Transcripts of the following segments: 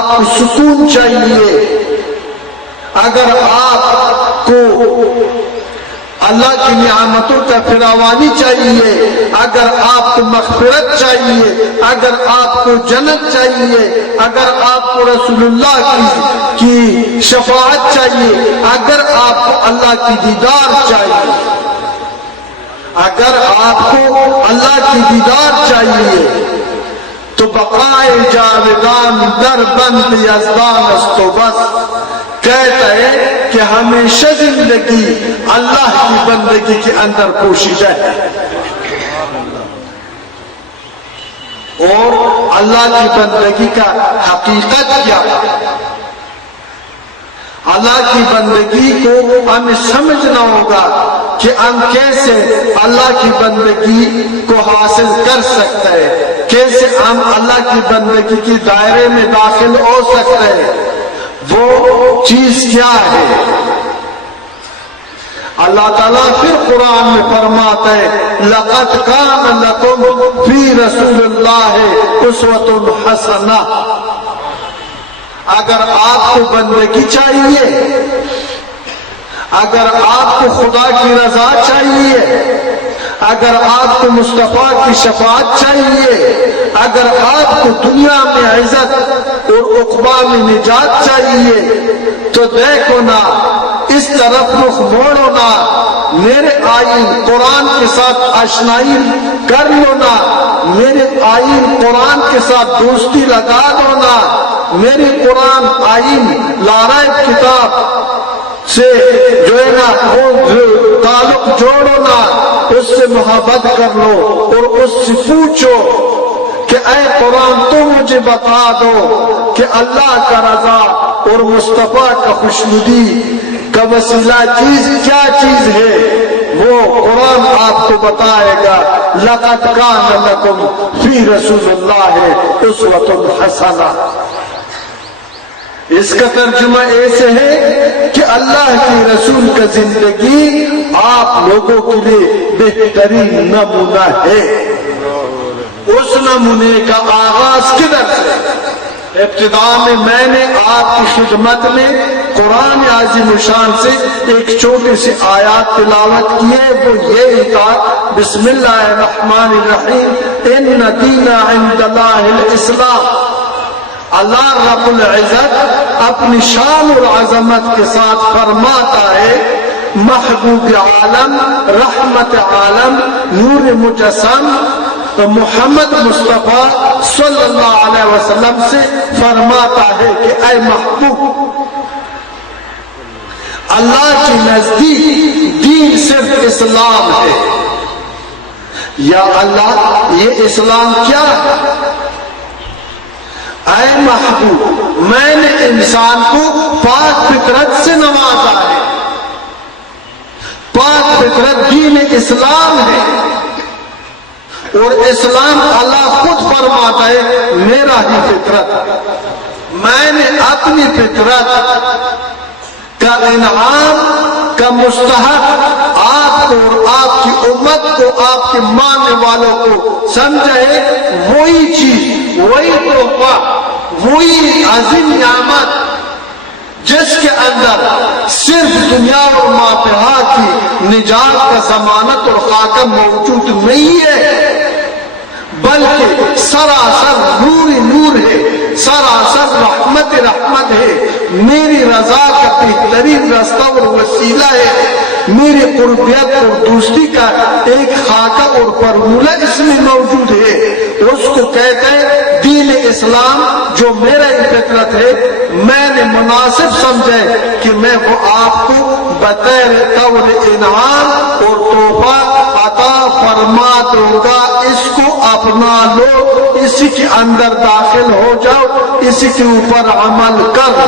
آپ کو سکون چاہیے، اگر آپ کو اللہ کی نعمتوں کا فراوانی چاہیے، اگر آپ کو مغفرت چاہیے، اگر آپ کو جنت چاہیے، اگر آپ کو رسول اللہ کی شفاعت چاہیے، اگر آپ کو اللہ کی دیدار چاہیے، اگر آپ کو اللہ کی دیدار چاہیے تو بقائے جاودان در بند یزدان است و بس، کہتا ہے کہ ہمیشہ زندگی اللہ کی بندگی کے اندر پوشیدہ ہے، اور اللہ کی بندگی کا حقیقت کیا ہے؟ اللہ کی بندگی کو ہمیں سمجھنا ہوگا کہ ہم کیسے اللہ کی بندگی کو حاصل کر سکتے ہیں، کیسے ہم اللہ کی بندگی کے دائرے میں داخل ہو سکتے ہیں، وہ چیز کیا ہے؟ اللہ تعالیٰ پھر قرآن میں فرماتا ہے لَقَدْ كَانَ لَكُمْ فِي رَسُولِ اللَّهِ أُسْوَةٌ حَسَنَةٌ۔ اگر آپ کو بندگی چاہیے، اگر آپ کو خدا کی رضا چاہیے، اگر آپ کو مصطفیٰ کی شفاعت چاہیے، اگر آپ کو دنیا میں عزت اور عقبیٰ میں نجات چاہیے تو دیکھو نا، اس طرف رخ موڑو نا، میرے آئین قرآن کے ساتھ آشنائی کر لو نا، میرے آئین قرآن کے ساتھ دوستی لگا دو نا، میرے قرآن آئین لارائے کتاب سے جو ہے نا وہ تعلق جوڑو نا، اس سے محبت کر لو اور اس سے پوچھو کہ اے قرآن تو مجھے بتا دو کہ اللہ کا رضا اور مصطفیٰ کا خوشنودی کا وسیلہ چیز کیا چیز ہے، وہ قرآن آپ کو بتائے گا۔ لَقَدْ كَانَ لَكُمْ فِي رَسُولِ اللَّهِ أُسْوَةٌ حَسَنَةٌ۔ اس کا ترجمہ ایسے ہے کہ اللہ کی رسول کا زندگی آپ لوگوں کے لیے بہترین نمونہ ہے۔ اس نمونے کا آغاز کدھر سے؟ ابتدا میں نے آپ کی خدمت میں قرآن عظیم شان سے ایک چھوٹی سی آیات تلاوت کی ہے، وہ یہ تھا بسم اللہ الرحمن الرحیم ان دین عند اللہ الاسلام۔ اللہ رب العزت اپنی شان اور عظمت کے ساتھ فرماتا ہے محبوب عالم، رحمت عالم، نور مجسم محمد مصطفیٰ صلی اللہ علیہ وسلم سے فرماتا ہے کہ اے محبوب، اللہ کے نزدیک دین صرف اسلام ہے۔ یا اللہ، یہ اسلام کیا ہے؟ اے محبوب، میں نے انسان کو پاک فطرت سے نوازا ہے، پاک فطرت دین اسلام ہے، اور اسلام اللہ خود فرماتا ہے میرا ہی فطرت، میں نے اپنی فطرت کا انعام کا مستحق آپ کو اور آپ کی امت کو، آپ کے ماننے والوں کو سمجھا ہے، وہی چیز، وہی تحفہ، وہی عظیم نعمت جس کے اندر صرف دنیا اور مافیہا کی نجات کا ضمانت اور خاکہ موجود نہیں ہے، بلکہ سراسر نور نور ہے، سراسر رحمت رحمت ہے، میری رضا کا بہترین راستہ اور وسیلہ ہے، میری قربیت اور دوستی کا ایک خاکہ اور فارمولہ اس میں موجود ہے، اس کو کہتے ہیں دین اسلام، جو میرا فطرت ہے۔ میں نے مناسب سمجھے کہ میں وہ آپ کو بطور طور انعام اور تحفہ عطا فرما دوں گا، اس کو اپنا لو، اسی کے اندر داخل ہو جاؤ، اسی کے اوپر عمل کر۔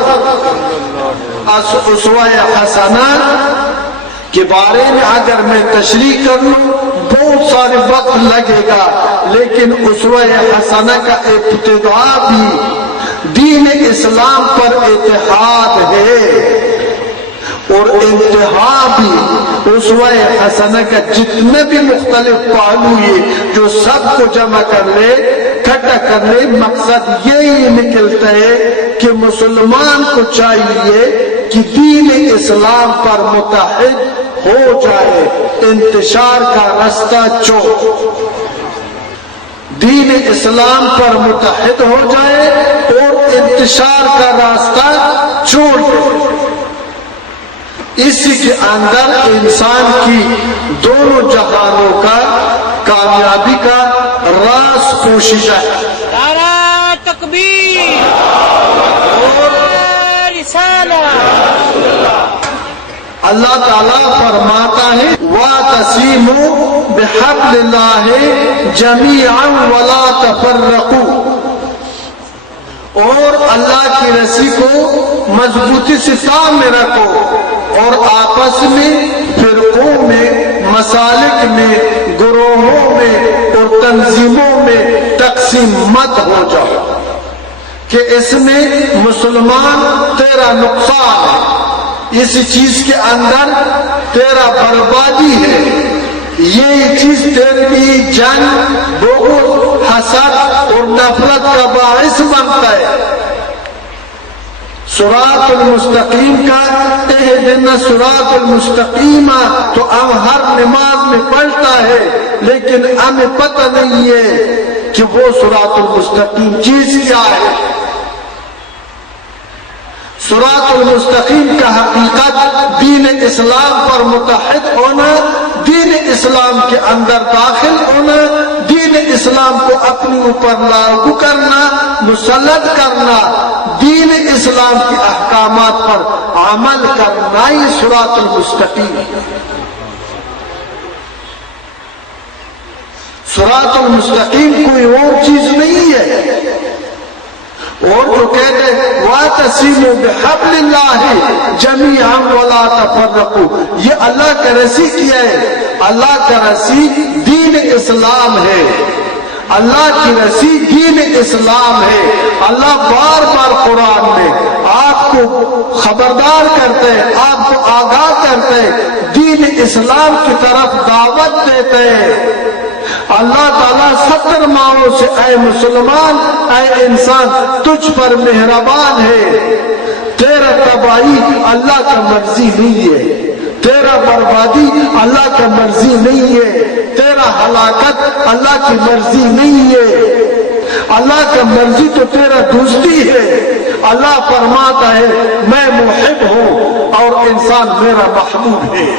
اسوہ حسنہ کے بارے میں اگر میں تشریح کر لوں بہت سارے وقت لگے گا، لیکن اسوہ حسنہ کا ابتدا بھی دین اسلام پر اتحاد ہے، اور انتہا بھی اسوہ حسنہ کا جتنے بھی مختلف پہلو یہ جو سب کو جمع کر لے، اکٹھا کر لے، مقصد یہی نکلتا ہے کہ مسلمان کو چاہیے کہ دین اسلام پر متحد ہو جائے، انتشار کا راستہ چھوڑ، دین اسلام پر متحد ہو جائے اور انتشار کا راستہ چھوڑ دے۔ اسی کے اندر انسان کی دونوں جہانوں کا کامیابی کا راز پوشیدہ ہے۔ نعرہ تکبیر اور رسالت۔ اللہ تعالیٰ فرماتا ہے وَاعْتَصِمُوا بِحَبْلِ اللَّهِ جَمِيعًا وَلَا تَفَرَّقُوا، اور اللہ کی رسی کو مضبوطی سے تھام میں رکھو اور آپس میں فرقوں میں، مسالک میں، گروہوں میں اور تنظیموں میں تقسیم مت ہو جاؤ کہ اس میں مسلمان تیرا نقصان ہے، اس چیز کے اندر تیرا بربادی ہے، یہ چیز تیری جنگ، بغض، حسد اور نفرت کا باعث بنتا ہے۔ صراط المستقیم کا اہدنا صراط المستقیم تو ہم ہر نماز میں پڑھتا ہے، لیکن ہمیں پتہ نہیں ہے کہ وہ صراط المستقیم چیز کیا ہے۔ صراط المستقیم کا حقیقت دین اسلام پر متحد ہونا، دین اسلام کے اندر داخل ہونا، دین اسلام کو اپنے اوپر لاگو کرنا، مسلط کرنا، دین اسلام کے احکامات پر عمل کرنا ہی صراط المستقیم ہے۔ صراط المستقیم کوئی اور چیز نہیں ہے۔ اور جو کہتے ہیں وَاعْتَصِمُوا بِحَبْلِ اللَّهِ جَمِيعًا وَلَا تَفَرَّقُوا، یہ اللہ کا رسی کیا ہے؟ اللہ کا رسی دین اسلام ہے، اللہ کی رسی دین اسلام ہے۔ اللہ بار بار قرآن میں آپ کو خبردار کرتے ہیں، آپ کو آگاہ کرتے ہیں، دین اسلام کی طرف دعوت دیتے ہیں۔ اللہ تعالیٰ 70 ماہوں سے اے مسلمان، اے انسان، تجھ پر مہربان ہے، تیرا تباہی اللہ کا مرضی نہیں ہے، تیرا بربادی اللہ کا مرضی نہیں ہے، تیرا ہلاکت اللہ کی مرضی نہیں ہے، اللہ کا مرضی تو تیرا دوستی ہے۔ اللہ فرماتا ہے میں محب ہوں اور انسان میرا محبوب ہے،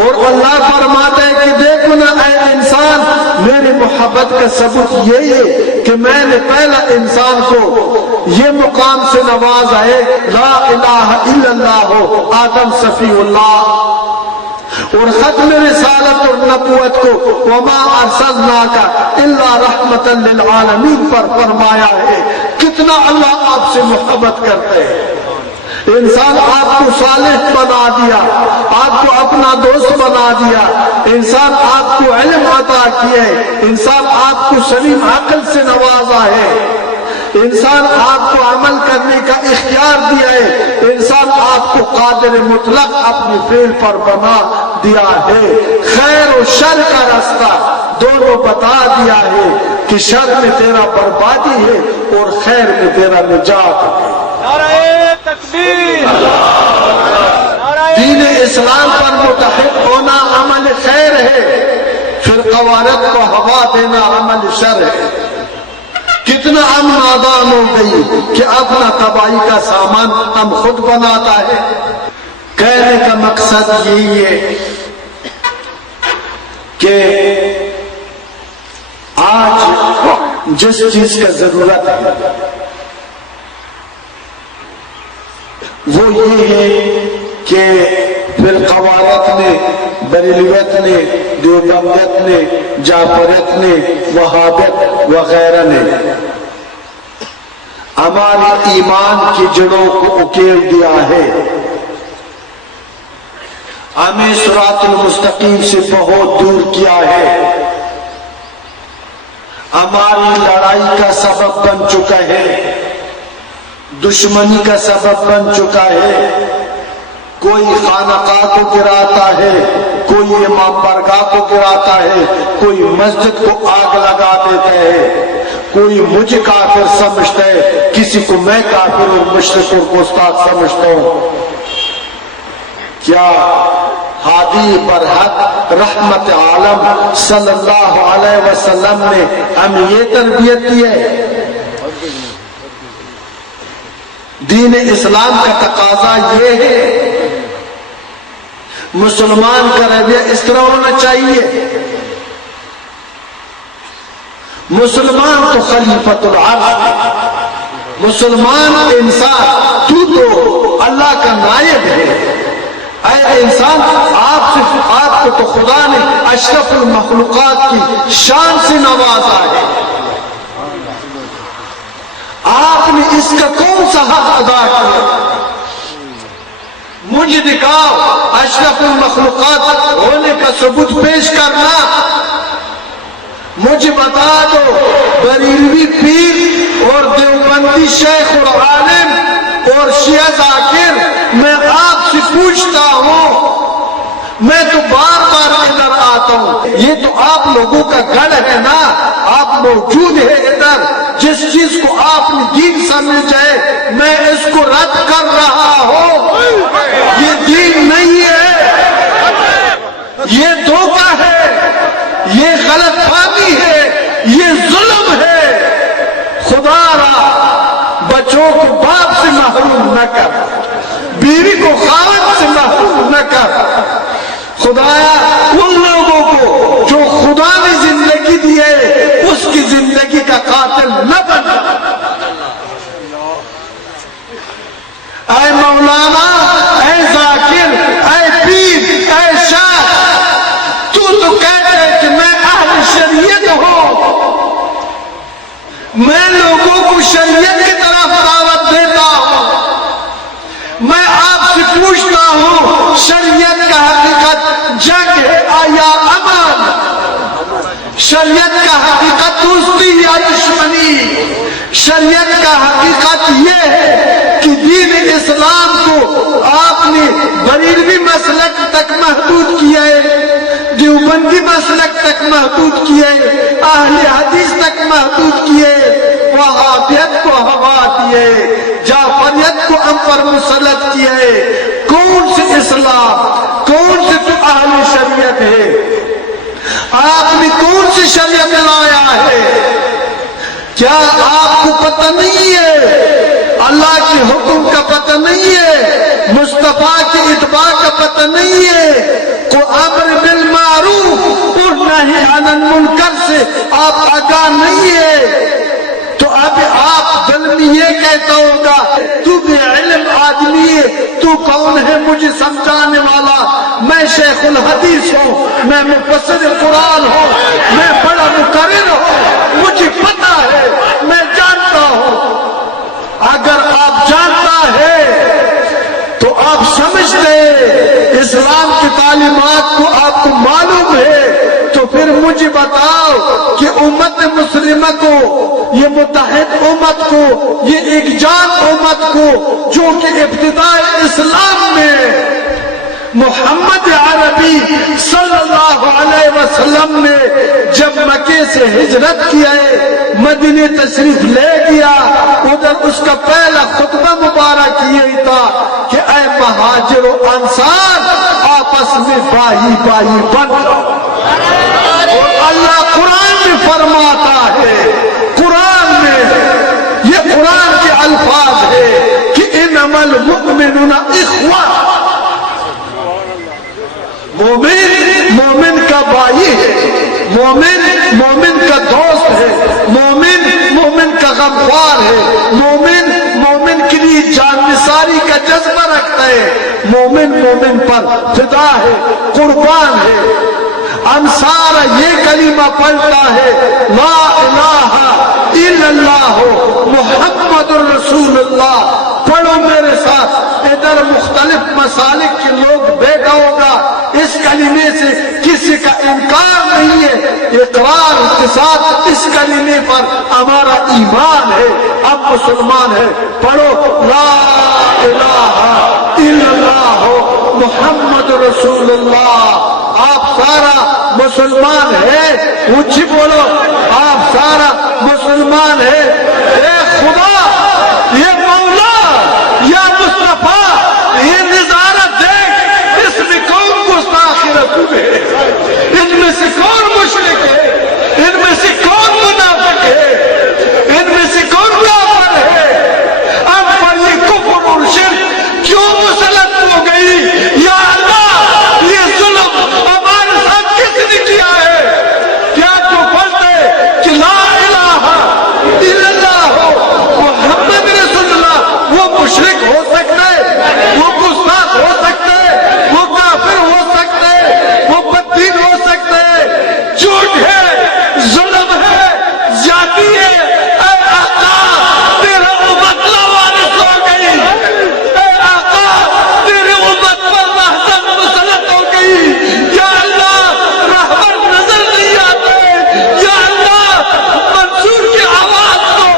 اور اللہ فرماتا ہے کہ دیکھو نا اے انسان، میری محبت کا ثبوت یہی ہے کہ میں نے پہلا انسان کو یہ مقام سے نوازا ہے لا الہ الا اللہ ہو، آدم صفی اللہ، اور ختم رسالت اور نبوت کو وما ارسلناک الا رحمتا للعالمین پر فرمایا ہے۔ کتنا اللہ آپ سے محبت کرتے ہیں۔ انسان آپ کو صالح بنا دیا، آپ کو اپنا دوست بنا دیا، انسان آپ کو علم عطا کیا ہے، انسان آپ کو سلیم عقل سے نوازا ہے، انسان آپ کو عمل کرنے کا اختیار دیا ہے، انسان آپ کو قادر مطلق اپنی فعل پر بنا دیا ہے، خیر و شر کا راستہ دونوں بتا دیا ہے کہ شر میں تیرا بربادی ہے اور خیر میں تیرا نجات ہے۔ نعرہ تکبیر، دین اسلام پر متحد ہونا عمل خیر ہے، فرقہ وارت کو ہوا دینا عمل شر ہے۔ کتنا ہم نادان ہو گئی کہ اپنا تباہی کا سامان ہم خود بناتا ہے۔ کہنے کا مقصد یہی ہے کہ آج جس چیز کا ضرورت ہے وہ یہ ہے کہ فرقہ وارت نے، بریلویت نے، دیوبندیت نے، جعفریت نے، وہابیت وغیرہ نے ہمارے ایمان کی جڑوں کو اکیل دیا ہے، ہمیں صراط المستقیم سے بہت دور کیا ہے، ہماری لڑائی کا سبب بن چکا ہے، دشمنی کا سبب بن چکا ہے۔ کوئی خانقاہ کو گراتا ہے، کوئی امام برگاہ کو گراتا ہے، کوئی مسجد کو آگ لگا دیتا ہے، کوئی مجھے کافر سمجھتا ہے، کسی کو میں کافر اور مشرک اور گستاخ سمجھتا ہوں۔ کیا ہادی برحق رحمت عالم صلی اللہ علیہ وسلم نے ہمیں یہ تربیت دی ہے؟ دین اسلام کا تقاضا یہ ہے، مسلمان کا رویہ اس طرح ہونا چاہیے۔ مسلمان تو خلیفۃ العرض، مسلمان انسان، تو اللہ کا نائب ہے۔ اے انسان، آپ کو تو خدا نے اشرف المخلوقات کی شان سے نوازا ہے، آپ نے اس کا کون سا حق ادا کیا؟ مجھے دکھاؤ اشرف المخلوقات ہونے کا ثبوت پیش کرنا۔ مجھے بتا دو بریلوی پیر اور دیوبندی شیخ اور عالم اور شیعہ ذاکر، میں آپ سے پوچھتا ہوں، میں تو بار بار ادھر آتا ہوں، یہ تو آپ لوگوں کا گڑھ ہے نا، آپ موجود ہے ادھر، جس چیز کو آپ نے دین سمجھا ہے میں اس کو رد کر رہا ہوں۔ یہ دین نہیں ہے، یہ دھوکہ ہے، یہ غلط فہمی ہے، یہ ظلم ہے۔ خدا را بچوں کو باپ سے محروم نہ کر، بیوی کو خاوند سے محروم نہ کر۔ خدایا ان لوگوں کو جو خدا نے زندگی دی ہے اس کی زندگی کا قاتل نہ بن۔ اے مولانا، اے ذاکر، اے پیر، اے شاہ، تو کہتے ہے کہ میں اہل شریعت ہوں، میں لوگوں کو شریعت کی طرف دعوت دیتا ہوں۔ میں آپ سے پوچھتا ہوں، شریعت کا حقیقت جنگ ہے یا امان؟ شریعت کا حقیقت دوستی یا دشمنی؟ شریعت کا حقیقت یہ ہے کہ دین اسلام کو آپ نے بریلوی مسلک تک محدود کیا ہے، دیوبندی مسلک تک محدود کیے، اہل حدیث تک محدود کیے، وہابیت کو ہوا دیے، جعفریت کو ہم پر مسلط کیے۔ کون سے اسلام، کون سے تو اہل شریعت ہے؟ آپ نے کون سی شریعت لایا ہے؟ کیا آپ کو پتہ نہیں ہے اللہ کے حکم کا پتہ نہیں ہے، مصطفیٰ کے اتباع کا پتہ نہیں ہے، کو امر بالمعروف اور نہی عن المنکر سے آپ آگاہ نہیں ہے؟ تو اب آپ دل میں یہ کہتا ہوگا تو بے علم آدمی ہے، تو کون ہے مجھے سمجھانے والا؟ میں شیخ الحدیث ہوں، میں مفسر قرآن ہوں، میں بڑا مقرر ہوں، مجھے پتا ہے، میں جانتا ہوں۔ اگر آپ جانتا ہے تو آپ سمجھتے اسلام کی تعلیمات کو آپ کو معلوم ہے، تو پھر مجھے بتاؤ کہ امت مسلمہ کو، یہ متحد امت کو، یہ ایک جان امت کو، جو کہ ابتداء اسلام میں محمد عربی صلی اللہ علیہ وسلم نے جب مکے سے ہجرت کیا ہے، مدینے تشریف لے گیا، ادھر اس کا پہلا خطبہ مبارک یہی تھا کہ اے مہاجر و انصار آپس میں بھائی بھائی بن جاؤ۔ اور اللہ قرآن میں فرماتا ہے، قرآن میں یہ قرآن کے الفاظ ہے کہ انما المؤمنون اخوہ، مومن کا بھائی ہے، مومن کا دوست ہے، مومن کا غمخوار ہے، مومن کے لیے جان نثاری کا جذبہ رکھتا ہے، مومن پر فدا ہے، قربان ہے۔ انصار یہ کلمہ پڑھتا ہے لا الہ الا اللہ محمد الرسول اللہ، پڑھو میرے ساتھ، ادھر مختلف مسالک کے لوگ بیٹھا ہوگا، اس کلمے سے کسی کا انکار نہیں ہے، اقرار کے ساتھ اس کلمے پر ہمارا ایمان ہے، ہم مسلمان ہیں۔ پڑھو لا الہ الا اللہ محمد رسول اللہ آپ سارا مسلمان ہے، اونچی بولو، آپ سارا مسلمان ہے۔ اے خدا، یہ مولا، یا مصطفیٰ، یہ نظارہ دیکھ، اس میں کون گستاخ رسول ہے، ان میں سے کون مشرک ہے، ان میں سے کون منافق ہے، ان میں سے کون کافر ہے، اب پر یہ کفر اور شرک کیوں مسلط ہو گئی؟ یا اللہ، یہ ظلم ہمارے ساتھ کس نے کیا ہے؟ کیا تو پڑھتے کہ لا الہ الا اللہ ہو، محمد رسول اللہ، وہ مشرک ہو سکتے، وہ گستاخ ہو سکتے، وہ کافر ہو سکتے، وہ بددین ہو سکتے؟ جھوٹ ہے، ظلم ہے، زیادتی ہے۔ اے آقا، تیرا امت لوارث ہو گئی، اے آقا، تیری امت پر محزن مسلط ہو گئی۔ یا اللہ، رحمت نظر نہیں آتے، یا اللہ، منصور کی آواز کو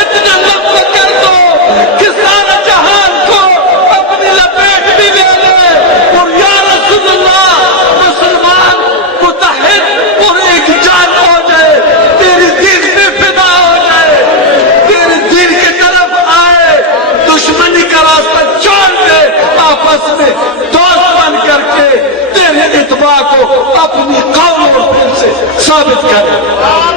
اتنا لمبا کر دو کہ سارا جہان کو اپنی لپیٹ بھی لے لے، اور یا رسول اللہ، مسلمان متحد اور ایک جان ہو جائے، تیری دین میں فدا ہو جائے، تیری دین کی طرف آئے، دشمنی کا راستہ چھوڑ دے، آپس میں دوست بن کر کے تیرے اتباع کو اپنی قول اور فعل سے ثابت کرے۔